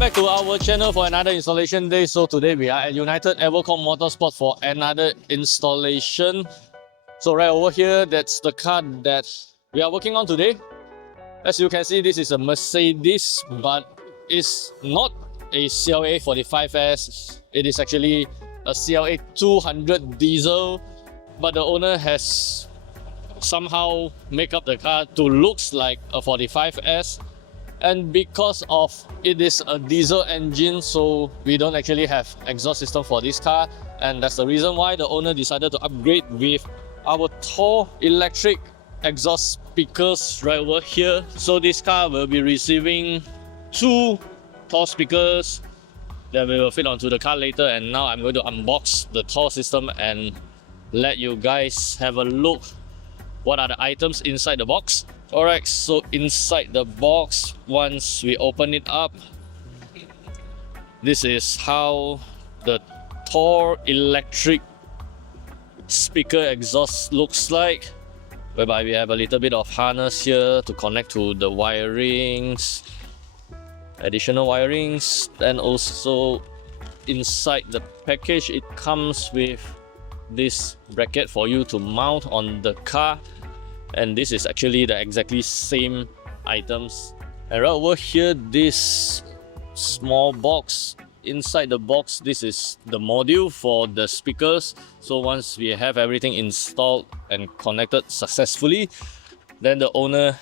back to our channel for another installation day. So today we are at United Evercom Motorsport for another installation. So right over here, that's the car that we are working on today. As you can see, this is a Mercedes, but it's not a CLA 45S. It is actually a CLA 200 diesel, but the owner has somehow make up the car to looks like a 45S. And because of it is a diesel engine, so we don't actually have exhaust system for this car, and that's the reason why the owner decided to upgrade with our THOR Electric Exhaust speakers right over here. So this car will be receiving two THOR speakers that we will fit onto the car later, and now I'm going to unbox the THOR system and let you guys have a look what are the items inside the box. Alright, so inside the box, once we open it up, this is how the THOR Electric speaker exhaust looks like, whereby we have a little bit of harness here to connect to the wirings, additional wirings, and also inside the package it comes with this bracket for you to mount on the car. And this is actually the exactly same items. And right over here, this small box, inside the box, this is the module for the speakers. So once we have everything installed and connected successfully, then the owner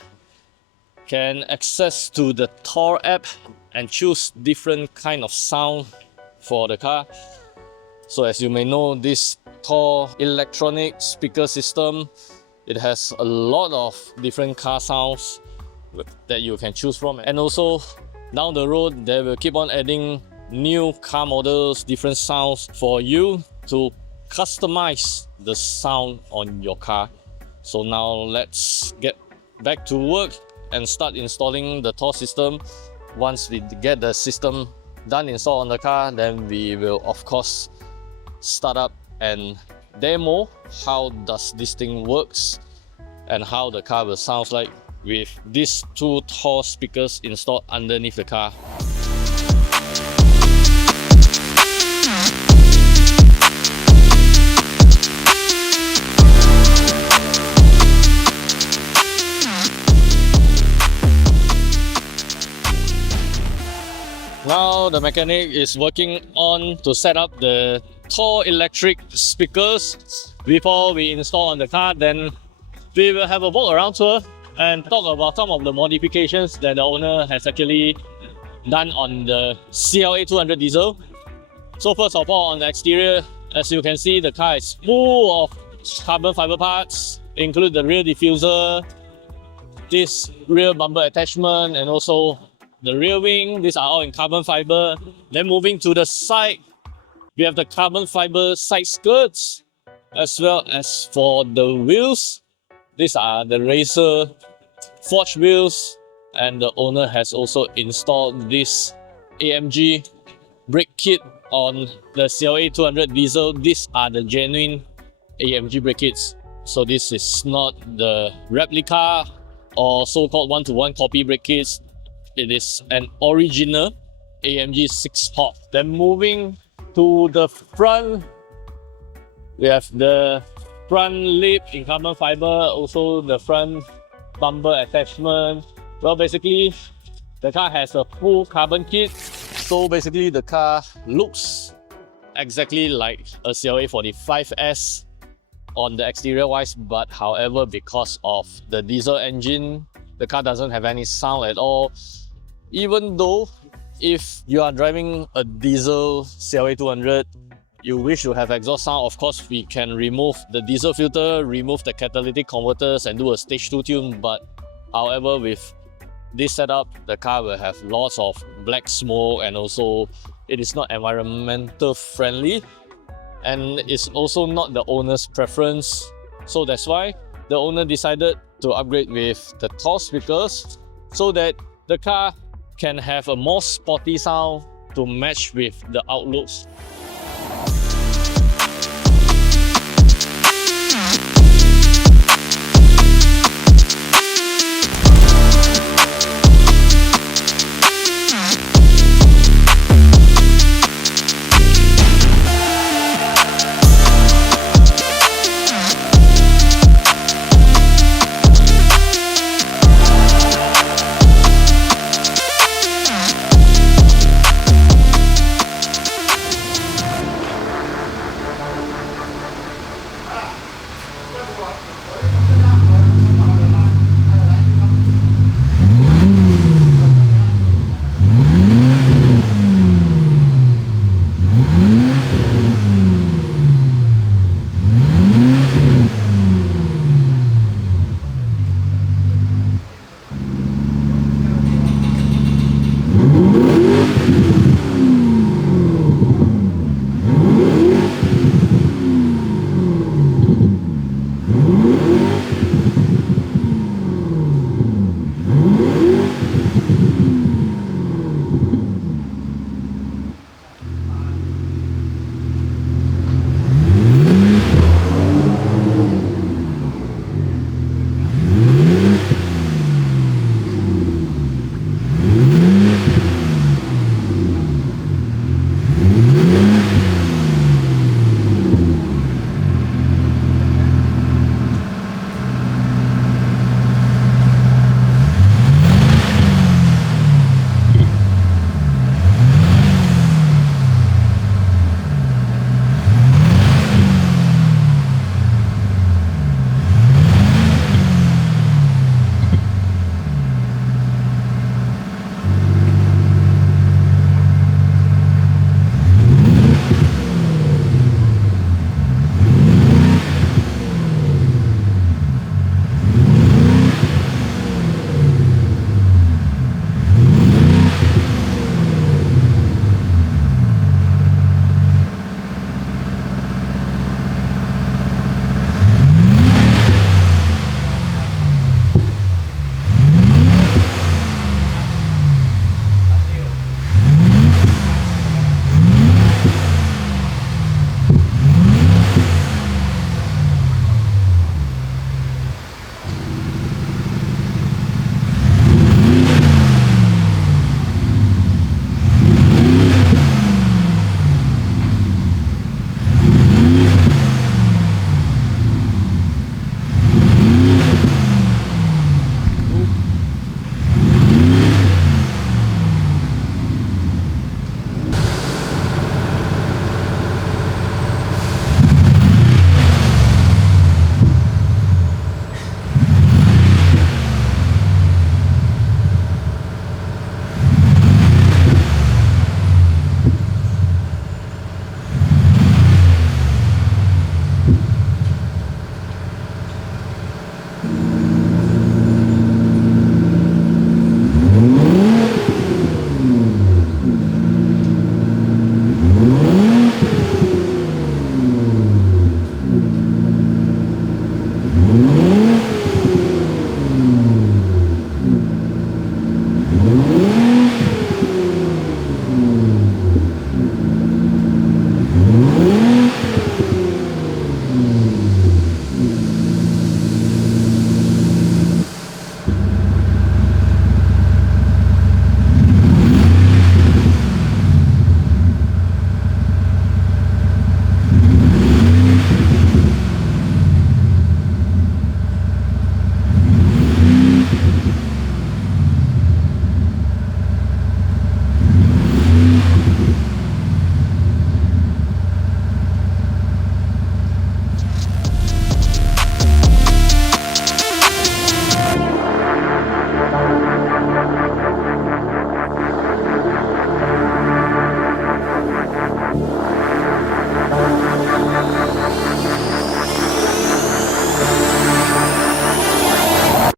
can access to the THOR app and choose different kind of sound for the car. So as you may know, this THOR electronic speaker system, it has a lot of different car sounds that you can choose from, and also down the road they will keep on adding new car models, different sounds for you to customize the sound on your car. So now let's get back to work and start installing the THOR system. Once we get the system done installed on the car, then we will of course start up and demo how does this thing works and how the car will sound like with these two THOR speakers installed underneath the car. Now the mechanic is working on to set up the THOR electric speakers before we install on the car. Then we will have a walk around tour and talk about some of the modifications that the owner has actually done on the CLA 200 diesel. So first of all, on the exterior, as you can see, the car is full of carbon fiber parts, include the rear diffuser, this rear bumper attachment, and also the rear wing. These are all in carbon fiber. Then moving to the side, we have the carbon fiber side skirts, as well as for the wheels. These are the racer forged wheels, and the owner has also installed this AMG brake kit on the CLA 200 diesel. These are the genuine AMG brake kits. So this is not the replica or so-called one-to-one copy brake kits. It is an original AMG 6-pop. Then moving to the front, we have the front lip in carbon fiber, also the front bumper attachment. Well, basically the car has a full carbon kit, so basically the car looks exactly like a CLA 45S on the exterior wise, but however, because of the diesel engine, the car doesn't have any sound at all. Even though if you are driving a diesel CLA 200, you wish to have exhaust sound, of course we can remove the diesel filter, remove the catalytic converters and do a stage 2 tune. But however, with this setup, the car will have lots of black smoke, and also it is not environmental friendly, and it's also not the owner's preference. So that's why the owner decided to upgrade with the THOR speakers, so that the car can have a more sporty sound to match with the outlooks